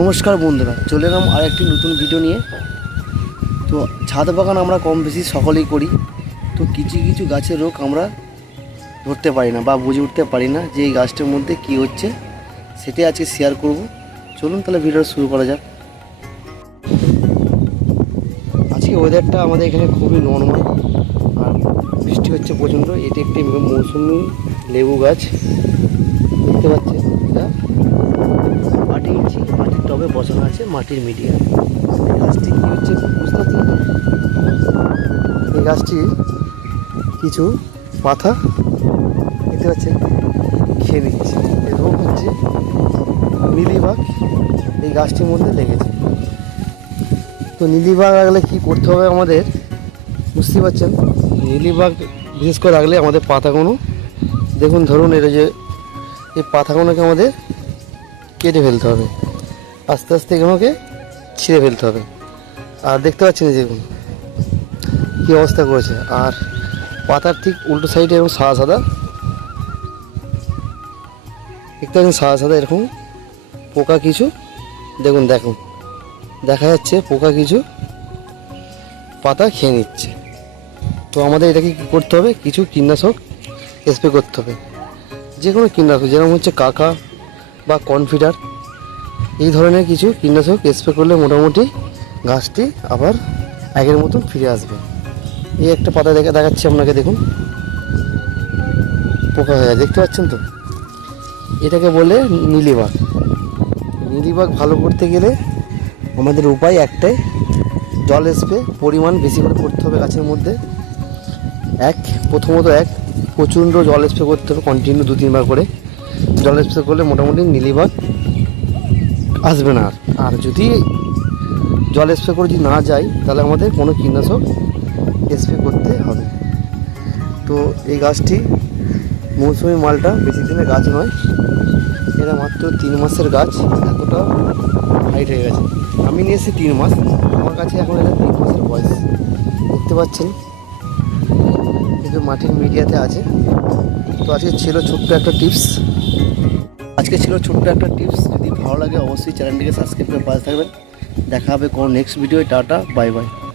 নমস্কার বন্ধুরা, চলে এলাম আর একটি নতুন ভিডিও নিয়ে। তো ছাদ বাগান আমরা কম বেশি সকলেই করি। তো কিছু কিছু গাছের রোগ আমরা ধরতে পারি না বা বুঝে উঠতে পারি না যে এই গাছটার মধ্যে কী হচ্ছে, সেটাই আজকে শেয়ার করব। চলুন তাহলে ভিডিও শুরু করা যাক। আজকে ওয়েদারটা আমাদের এখানে খুবই নর্মাল আর বৃষ্টি হচ্ছে প্রচণ্ড। এটি একটি মৌসুমি লেবু গাছ। দেখতে পাচ্ছেন মাটির বসানো আছে মাটির মিডিয়া এই গাছটি কী হচ্ছে বুঝতে এই গাছটি কিছু পাতা দেখতে পাচ্ছেন খেয়ে নিচ্ছে রোগ হচ্ছে মিলিবাগ এই গাছটির মধ্যে লেগেছে। তো নীলিবাগ রাখলে কী করতে হবে আমাদের? বুঝতে পারছেন? নীলিবাগ বিশেষ করে রাখলে আমাদের পাতাগুলো, দেখুন ধরুন এটা যে, এই পাতাগুলোকে আমাদের কেটে ফেলতে হবে। আস্তে আস্তে এগুলোকে ছিঁড়ে ফেলতে হবে। আর দেখতে পাচ্ছেন দেখুন, কী অবস্থা করেছে। আর পাতার ঠিক উল্টো সাইডে এরকম সাদা সাদা, দেখতে পাচ্ছেন সাদা সাদা এরকম পোকা কিছু। দেখুন দেখুন, দেখা যাচ্ছে পোকা কিছু পাতা খেয়ে নিচ্ছে। তো আমাদের এটাকে কী করতে হবে? কিছু কীটনাশক স্প্রে করতে হবে। যে কোনো কীটনাশক, যেরকম হচ্ছে কাকা বা কনফিডার এই ধরনের কিছু কীটনাশক স্প্রে করলে মোটামুটি গাছটি আবার আগের মতন ফিরে আসবে। এই একটা পাতা দেখে দেখাচ্ছি আপনাকে, দেখুন। পোকা হয়ে দেখতে পাচ্ছেন তো? এটাকে বলে নীলিবাগ। নীলিবাগ ভালো করতে গেলে আমাদের উপায় একটাই, জল স্প্রে পরিমাণ বেশি করে করতে হবে গাছের মধ্যে। এক, প্রথমত এক, প্রচণ্ড জল স্প্রে করতে হবে কন্টিনিউ দু তিনবার করে। জল স্প্রে করলে মোটামুটি নীলিবাগ আসবে না আর। যদি জল স্প্রে করে যদি না যায়, তাহলে আমাদের কোনো কীটনাশক স্প্রে করতে হবে। তো এই গাছটি মৌসুমি মালটা বেশি দিনের গাছ নয়, এটা মাত্র তিন মাসের গাছ, এতটা হাইট হয়ে গেছে। আমি নিয়ে এসেছি তিন মাস, আমার কাছে এখন এটা তিন মাসের বয়স। দেখতে পাচ্ছেন কিন্তু মাটির মিডিয়াতে আছে। তো আজকে ছিল ছোট্ট একটা টিপস আজকে ছিল ছোট্ট একটা টিপস ভালো লাগে অবশ্যই চ্যানেলটিকে সাবস্ক্রাইব করে পাশে থাকবেন। দেখা হবে কোনো next video tata bye bye